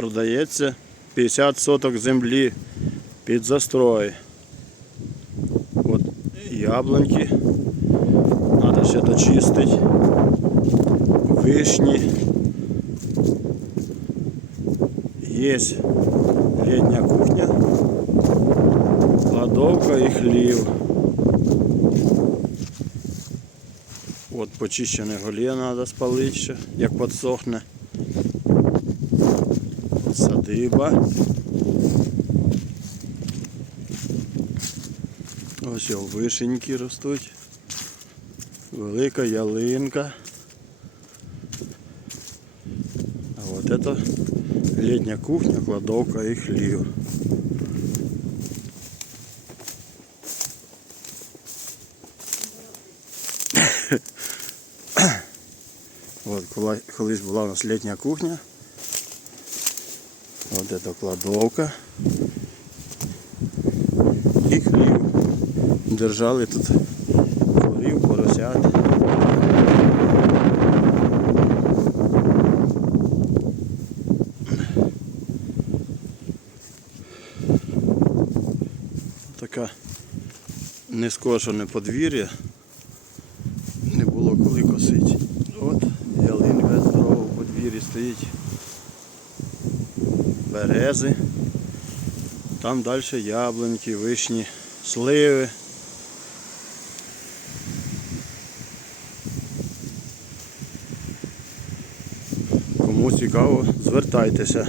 продається 50 соток землі під застрой. От яблуньки. Треба ще дочистити. Вишні. Є літня кухня, кладовка і хлів. От почищене голє треба спалити як підсохне. От садиба. Ось його вишеньки ростуть. Велика ялинка. А от это літня кухня, кладовка і хлів. От коли- колись була у нас літня кухня. От это кладовка. І хлів. Держали тут корів, поросят. Така нескошене подвір'я. Не було коли косити. От ялинка здорова в подвір'ї стоїть. Берези. Там далі яблуньки, вишні, сливи. Кому цікаво, звертайтеся.